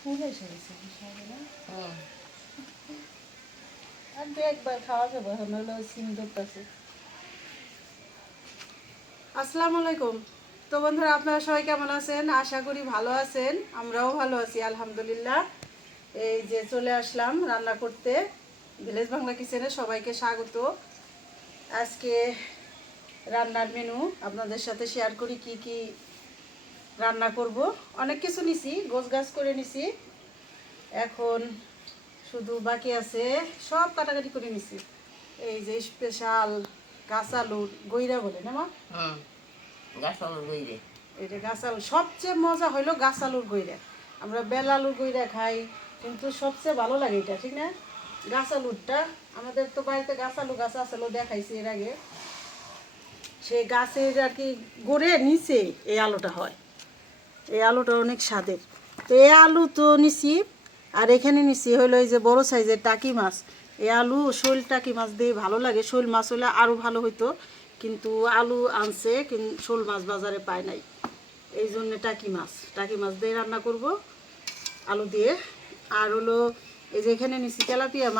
ফুল এসে গেছে বিশালে না? হুম। আর দু একবার খাওয়া যাবে, এখন হলো সিম ধরতেছে। আসসালামু আলাইকুম। তো বন্ধুরা, আপনারা সবাই কেমন আছেন? আশা করি ভালো আছেন। আমরাও ভালো আছি আলহামদুলিল্লাহ। এই যে চলে আসলাম রান্না করতে ভিলেজ বাংলা কিচেনে। সবাইকে স্বাগত। আজকে রান্নার মেনু আপনাদের সাথে শেয়ার করি, কি কি রান্না করব। অনেক কিছু নিছি, গোছগাছ করে নিছি। এখন শুধু বাকি আছে সব কাটাকাটি করে নিছি। এই যে স্পেশাল কাঁচা আলুর গইরা বলে না মা? হুম। গাছ আলুর গইরে। এটা গাছ আলু সবচেয়ে মজা হইলো গাছ আলুর গইরা। আমরা বেল আলুর গইরা খাই, কিন্তু সবচেয়ে ভালো লাগে এটা, ঠিক না? গাছ আলুরটা। আমাদের তো বাড়িতে গাছ আলু গাছ আসলো, দেখাইছি এর আগে। সেই গাছের আর কি গড়ে নিচে এই আলুটা হয়। এই আলুটা অনেক স্বাদের। তো এই আলু তো নিছি। আর এখানে নিছি হলো এই যে বড় সাইজের টাকি মাছ। এই আলু শোল টাকি মাছ দিয়ে ভালো লাগে। শোল মাছ হলে আরও ভালো হইতো, কিন্তু আলু আনছে, কিন্তু শোল মাছ বাজারে পায় নাই। এই জন্যে টাকি মাছ দিয়ে রান্না করব আলু দিয়ে। আর হলো এই যে এখানে নিছি তেলাপিয়া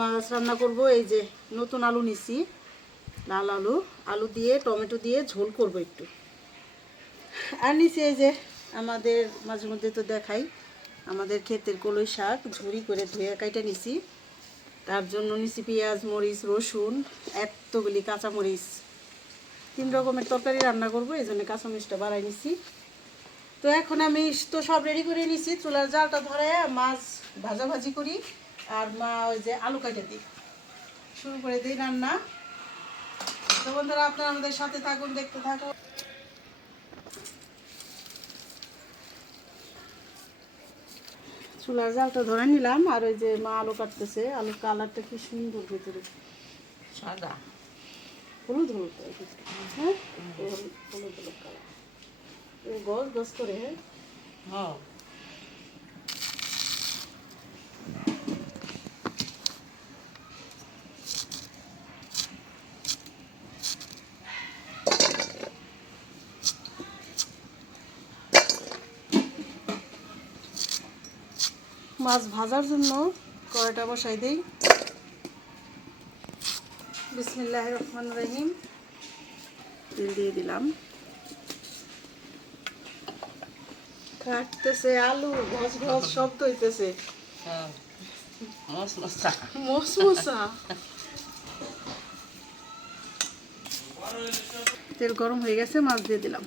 মাছ রান্না করব। এই যে নতুন আলু নিছি, লাল আলু, আলু দিয়ে টমেটো দিয়ে ঝোল করব একটু। আর নিচে এই যে আমাদের মাঝে মধ্যে তো দেখাই, আমাদের ক্ষেতের কলই শাক ঝুরি করে ধুয়ে কাইটা নিছি। তার জন্য নিছি পেঁয়াজ, মরিচ, রসুন, এতগুলি কাঁচামরিচ। 3 রকমের তরকারি রান্না করব, এই জন্য কাঁচামরিচটা বাড়াই নিছি। তো এখন আমি তো সব রেডি করে নিছি, চুলার জালটা ধরে মাছ ভাজাভাজি করি। আর মা ওই যে আলু কাটে দিই, শুরু করে দিই রান্না। তো বন্ধুরা, আপনারা আমাদের সাথে থাকুন, দেখতে থাকুন। চুলার জালটা ধরে নিলাম। আর ওই যে মা আলু কাটতেছে, আলুর কালারটা কি সুন্দর ভেতরে, সাদা। হলুদ হলুদ। হ্যাঁ, হলুদ হলুদ কালার, গস গস করে। হ্যাঁ, হ্যাঁ। মাছ ভাজার জন্য কড়াইটা বসাই দেই। বিসমিল্লাহির রহমানির রহিম। তেল দিয়ে দিলাম। কাটতেছে আলু, ঘস ঘস শব্দ হইতেছে। হ্যাঁ। মশমশা। মশমশা। তেল গরম হয়ে গেছে, মাছ দিয়ে দিলাম।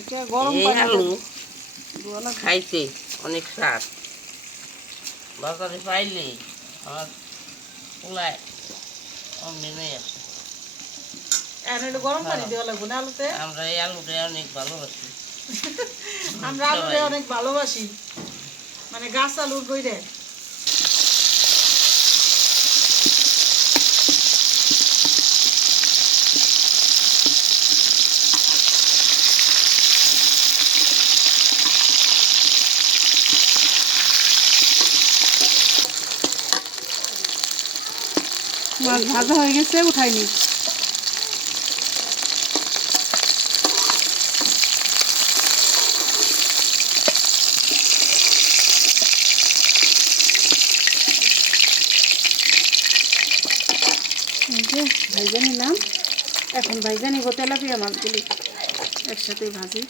এটা গরম এই পানি আলু দিয়ে খাইতে অনেক স্বাদ। বাজারে পাইলে আমার পোলায় অমনি নেই আছে। গরম পানি দেওয়া লাগবে না আলুতে। আমরা এই আলুটা অনেক ভালোবাসি। আমরা আলুটা অনেক ভালোবাসি, মানে গাছ আলুর গইরে। মাছ ভাজা হয়ে গেছে, উঠাইনি। ভাইজা নিলাম। এখন ভাইজা নিব তেলাপিয়া মাছগুলি, একসাথেই ভাজি।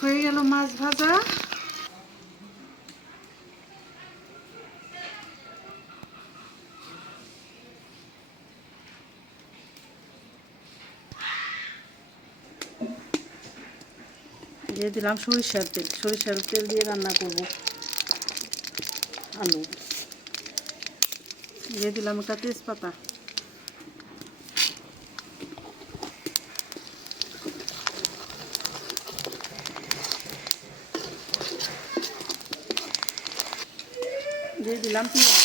হয়ে গেল মাছ ভাজা। দিয়ে দিলাম সরিষার তেল দিয়ে রান্না করব আলু। দিয়ে দিলাম একটা তেজপাতা। দিয়ে দিলাম পেঁয়াজ।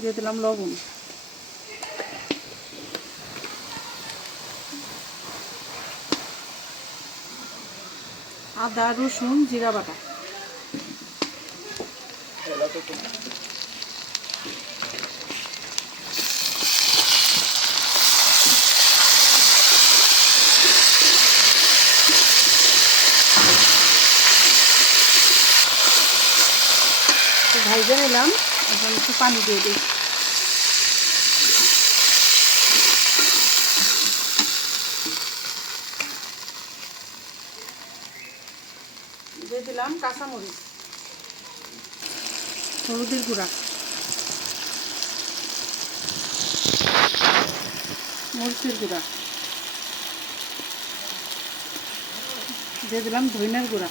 দিয়ে দিলাম লবণ। আদা রসুন জিরা বাটা। ভাইজে নিলাম, এখন একটু পানি দিয়ে দিই। দিয়ে দিলাম কাঁচামরিচ, হলুদের গুঁড়া, মরিচের গুঁড়া, দিয়ে দিলাম ধনিয়ার গুঁড়া।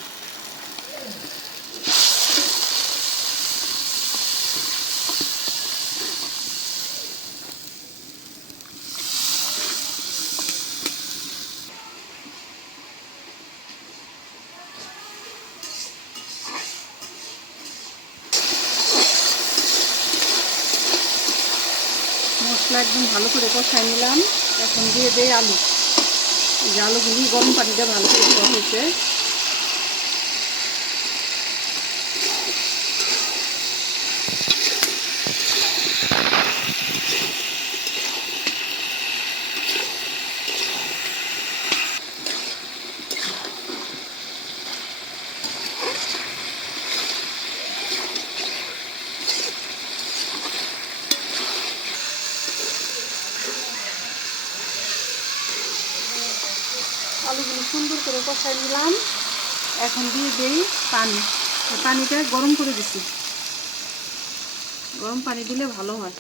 মশলা একদম ভালো করে কষাই নিলাম। এখন দিয়ে দেই আলু। এই যে আলুগুলি গরম পানিটা ভালো করে দেওয়া হয়েছে। আলুগুলো সুন্দর করে কষাই নিলাম। এখন দিয়ে দেই পানি। পানিটা গরম করে দিছি। গরম পানি দিলে ভালো হয়।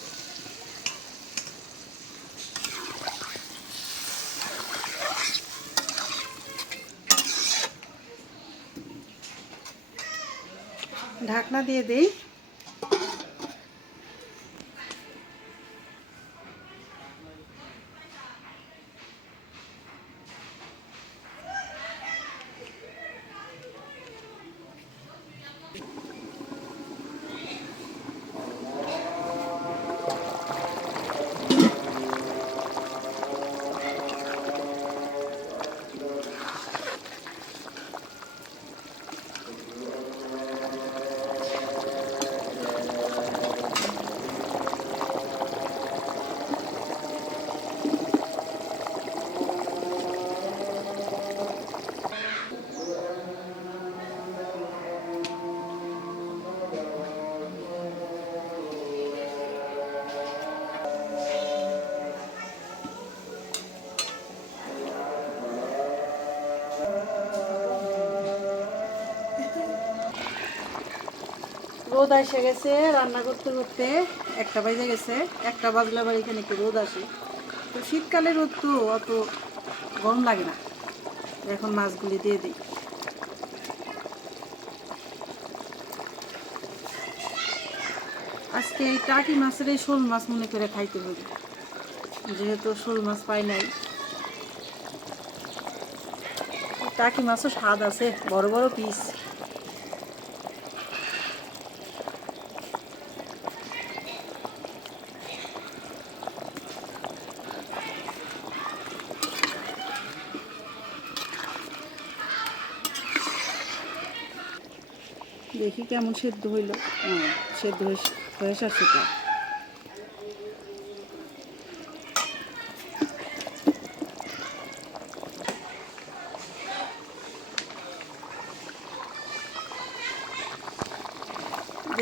ঢাকনা দিয়ে দেই। রোদ এসে গেছে। রান্না করতে করতে 1টা বেজে গেছে। 1টা বাজলে আবার এখানে একটু রোদ আসে। তো শীতকালে রোদ তো অত গরম লাগে না। এখন মাছগুলি দিয়ে দিই। আজকে এই টাকি মাছের এই শোল মাছ মনে করে খাইতে হবে, যেহেতু শোল মাছ পাই নাই। টাকি মাছও স্বাদ আছে, বড় বড় পিস। দেখি কেমন সেদ্ধ হইল। সেদ্ধ হয়ে শাশুটা।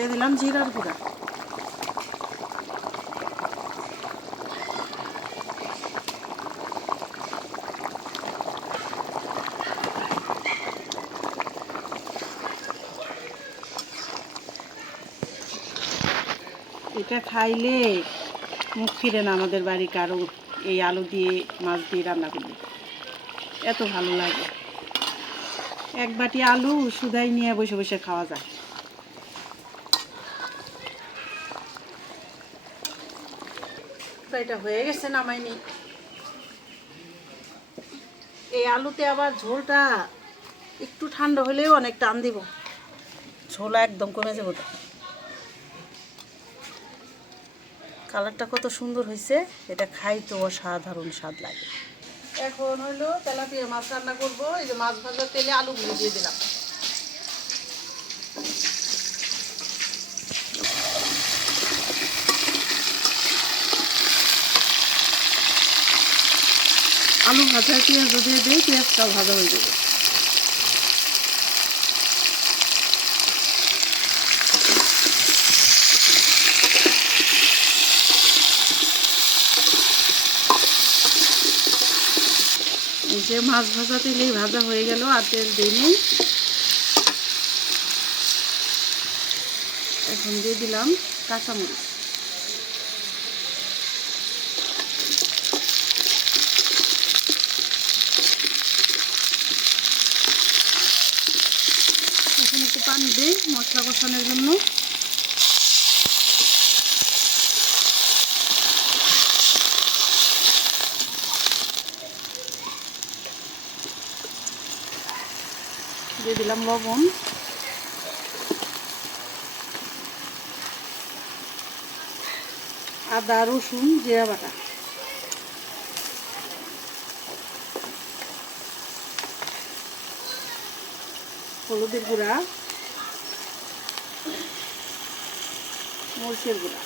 দিয়ে দিলাম জিরার গুঁড়া, এটা খাইলে মুখ ফিরে না আমাদের বাড়ি কারো এই আলু দিয়ে মাছ দিয়ে রান্না করলে, এত ভালো লাগে। এক বাটি আলু শুধাই নিয়ে বসে বসে খাওয়া যায়। এটা হয়ে গেছে, নামাইনি। এই আলুতে আবার ঝোলটা একটু ঠান্ডা হলেও অনেক টান দিব, ঝোলা একদম কমে যাবো। কালারটা কত সুন্দর হয়েছে, এটা খাই তো অসাধারণ স্বাদ লাগে। এখন হইলো তেলাপিয়া মাছ রান্না করবো। এই যে মাছ ভাজার তেলে আলুগুলো দিয়ে দিলাম। আলু ভাজায় পেঁয়াজ দিয়ে দিই, পেঁয়াজটাও ভাজা হয়ে যাবে। এই যে মাছ ভাজা তেলেই ভাজা হয়ে গেল, আর তেল দিই। এখন দিয়ে দিলাম কাঁচামরিচ, এখন একটু পানি দিই মশলা কষানোর জন্য। দিয়ে দিলাম লবণ, আদা রসুন জিরা বাটা, হলুদের গুঁড়া, মরিচের গুঁড়া,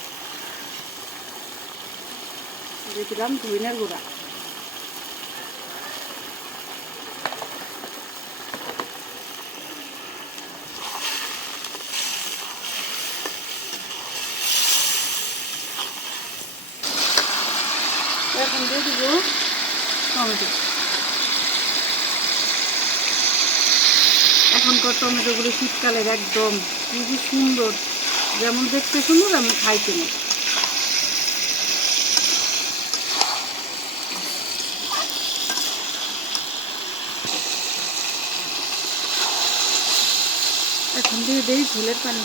দিয়ে দিলাম ধনিয়ার গুঁড়া। এখন দিয়ে দিব টমেটো। এখনকার টমেটোগুলো শীতকালের একদম খুবই সুন্দর, যেমন দেখতে সুন্দর তেমন খাইতে নেই। এখন দিয়ে দেই ঝোলের পানি।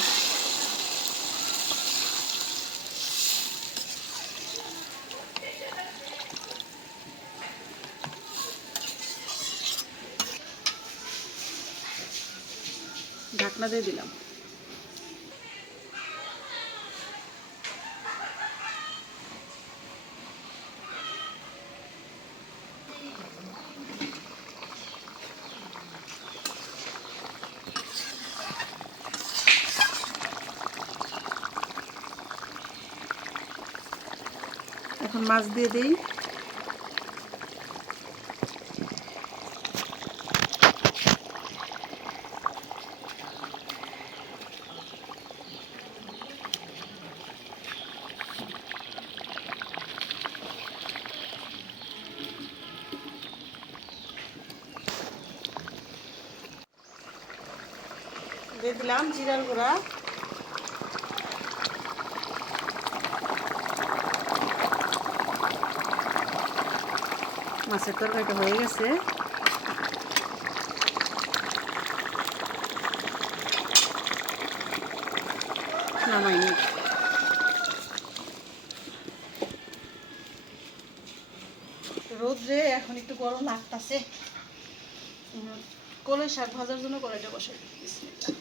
ঢাকনা দিয়ে দিলাম। এখন মাছ দিয়ে দেই। দিয়ে দিলাম জিরার গুঁড়া, মাছের তরকারিটা হয়ে গেছে। নামাইনি। রোদ্রে এখন একটু গরম লাগতেছে, কলই শাক ভাজার জন্য কড়াইটা বসাই দিই। বিসমিল্লাহ।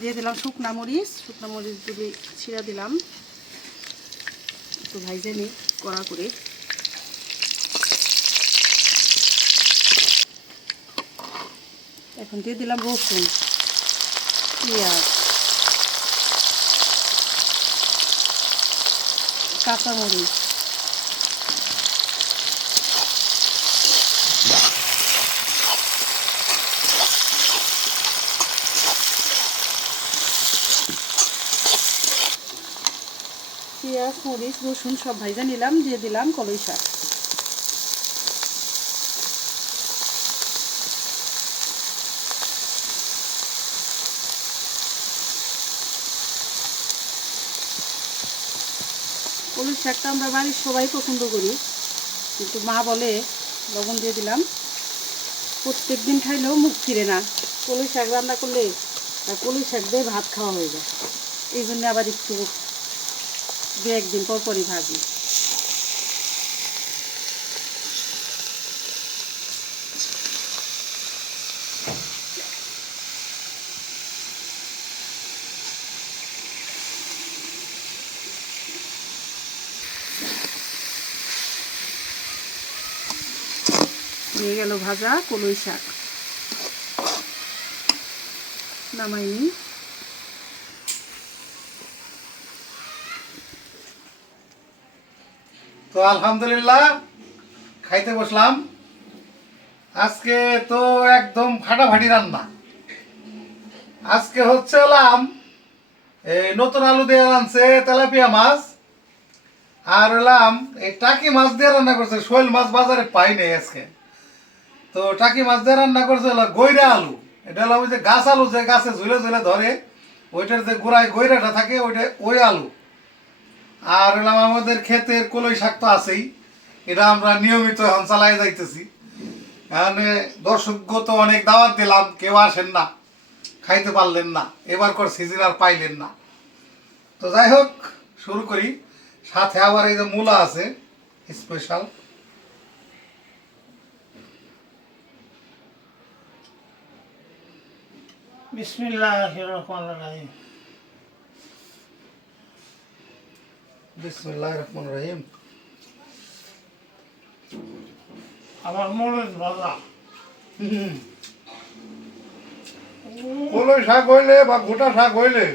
দিয়ে দিলাম শুকনা মরিচ, গুলি ছিঁড়া দিলাম, একটু ভাইজে নিই কড়া করে। এখন দিয়ে দিলাম রসুন, পেঁয়াজ, কাঁচামরিচ, পেঁয়াজ মরিচ রসুন সব ভাজা নিলাম, দিয়ে দিলাম কলই শাক। কলই শাকটা আমরা বাড়ির সবাই পছন্দ করি, কিন্তু মা বলে লবণ দিয়ে দিলাম। প্রত্যেক দিন খাইলেও মুখ ফিরে না, কলই শাক রান্না করলে কলই শাক দিয়ে ভাত খাওয়া হয়ে যায়। এই জন্য আবার একটু দু একদিন পর পরই ভাজি। হয়ে গেল ভাজা কলই শাক, নামাইনি। তো আলহামদুলিল্লাহ খাইতে বসলাম। আজকে তো একদম ফাটাফাটি রান্না। আজকে হচ্ছে হলাম নতুন আলু দিয়ে রানছে তেলাপিয়া মাছ, আর হলাম এই টাকি মাছ দিয়ে রান্না করছে। শোল মাছ বাজারে পাই নাই আজকে, তো টাকি মাছ দিয়ে রান্না করছে হলো গৈরা আলু। এটা হলো ওই যে গাছ আলু, যে গাছে ঝুলে ঝুলে ধরে, ওইটার যে গোড়ায় গৈরাটা থাকে ওই আলু। আর হলাম আমাদের ক্ষেতের কলই শাক তো আছেই, এটা আমরা নিয়মিত এখন চালাই যাইতেছি। এখানে দর্শক তো অনেক দাওয়াত দিলাম, কেউ আসেন না, খাইতে পারলেন না, এবারকার সিজন আর পাইলেন না। তো যাই হোক শুরু করি। সাথে আবার এই যে মূলা আছে স্পেশাল। বিসমিল্লাহির রহমানির রহিম। বিসমিল্লাহির রহমানির রহিম। আমার মরিচ ভাজা। কলই শাক হইলে বা গোটা শাক হইলে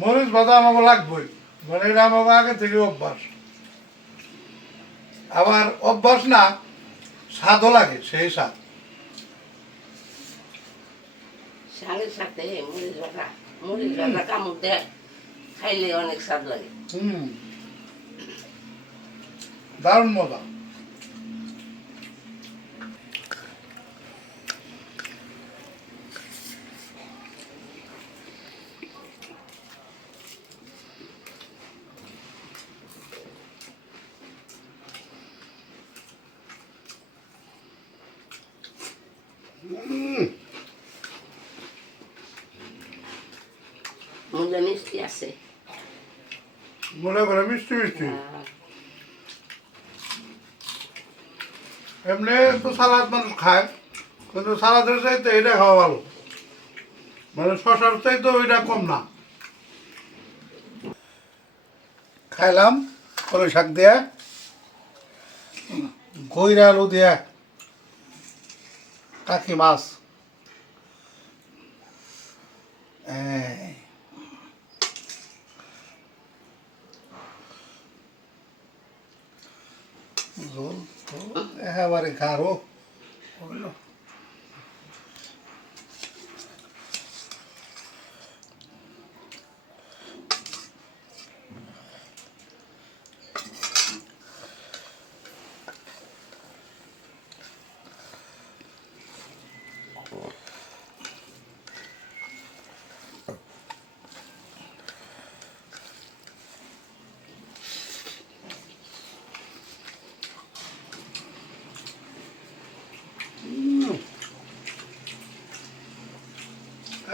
মরিচ ভাজা আমাকে লাগবেই, মানে এটা আমাকে আগে থেকে অভ্যাস। আবার অভ্যাস না, স্বাদও লাগে সেই স্বাদ। শাকের সাথে মরিচ ভাজা কামড় দেয়, খাইলে অনেক স্বাদ লাগে। দারুণ মজা। মজা মিষ্টি আছে। মনে করে মিষ্টি মিষ্টি। এমনি তো সালাদ মানুষ খায়, কিন্তু সালাদের চাইতে এটা খাওয়া ভালো, মানে শশার চাইতে ওইটা কম না। খাইলাম কলই শাক দিয়ে, গৈরা আলু দিয়ে, টাকি মাছ। ঝোল তো একেবারে গাঢ় হইল।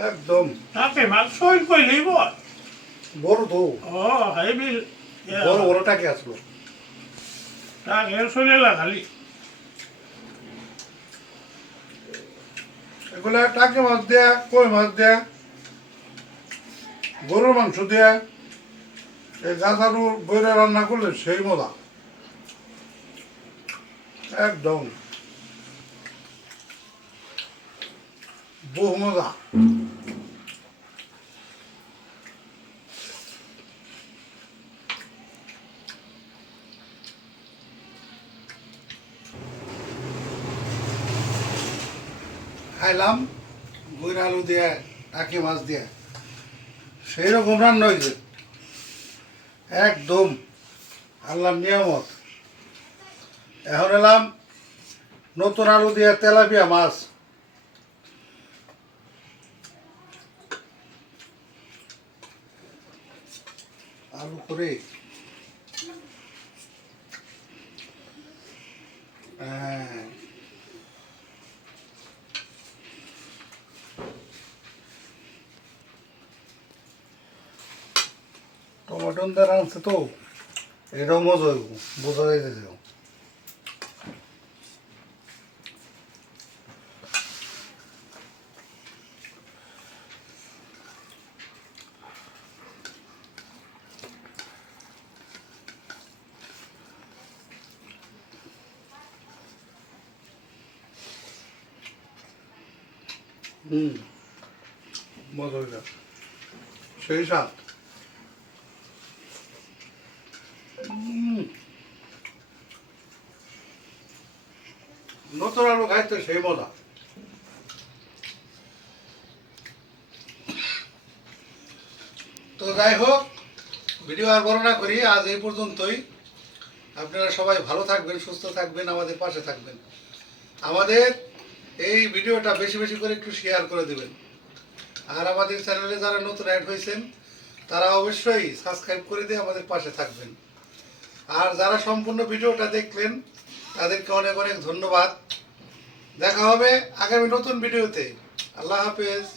একদম তাকে মাছ সই কইলেই বল। বড় তো, ও হাইবি বড় বড় টাকি আসলো। তাকে সইলে লাগালি। এগুলো টাকি মাছ দেয়া, কই মাছ দেয়া, গরুর মাংস দেয়া, এই গাছ আলু বইরে রান্না করলে সেই মজা একদম বহু মজা। খাইলাম গৈরা আলু দিয়ে, টাকি মাছ দিয়ে, সেই রকম রান্না হয়েছে। একদম আল্লাহর নিয়ামত। এখন এলাম নতুন আলু দিয়ে তেলাপিয়া মাছ। আলু করে হ্যাঁ, টমেটো দিয়ে রাঁধছে তো এটাও মজা হইব, বোঝা যাইতেছে। মজা হইল, সেই স্বাদ। নতুন আলু খাইতে সেই মজা। তো যাই হোক, ভিডিও আর বড় না করি, আজ এই পর্যন্তই। আপনারা সবাই ভালো থাকবেন, সুস্থ থাকবেন, আমাদের পাশে থাকবেন। আমাদের এই ভিডিওটা বেশি বেশি করে একটু শেয়ার করে দেবেন। আর আমাদের চ্যানেলে যারা নতুন অ্যাড হয়েছেন তারা অবশ্যই সাবস্ক্রাইব করে দিয়ে আমাদের পাশে থাকবেন। আর যারা সম্পূর্ণ ভিডিওটা দেখলেন তাদেরকে অনেক অনেক ধন্যবাদ। দেখা হবে আগামী নতুন ভিডিওতে। আল্লাহ হাফেজ।